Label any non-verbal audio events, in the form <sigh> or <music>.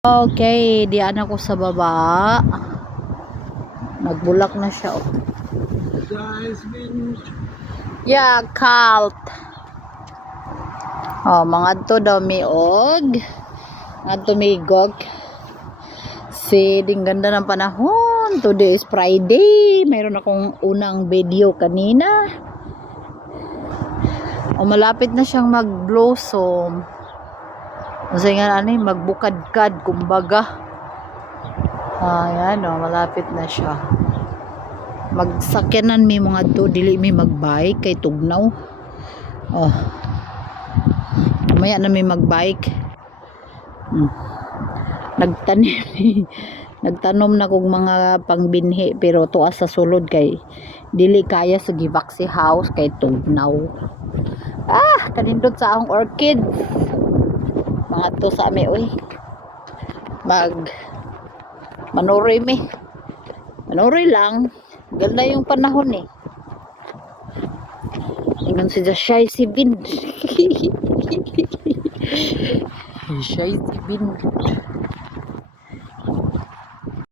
Okay, diyan ako sa baba. Nagbulak na siya. oh. Yeah, cult. Oh, mga to daw may og. Mga to may gog. Si ding ganda ng panahon. Today is Friday. Mayroon akong unang video kanina. O malapit na siyang mag-blossom. Kasi nga ano magbukad-kad, kumbaga. Ayan o, malapit na siya. Magsakyanan mi mga to, dili mi magbike kay tugnaw. Oh. Mamaya na mi magbike. Hmm. Nagtanim <laughs> Nagtanom na kog mga pangbinhi pero tuwa sa sulod kay dili kaya sa givaksi house kay tugnaw. Ah, kanindot sa akong orchid. Mga to sa ami oy. Mag manuroy mi. Manuroy lang. Ganda yung panahon eh. Ingon si Shy si Bin. <laughs> Shy si Bin.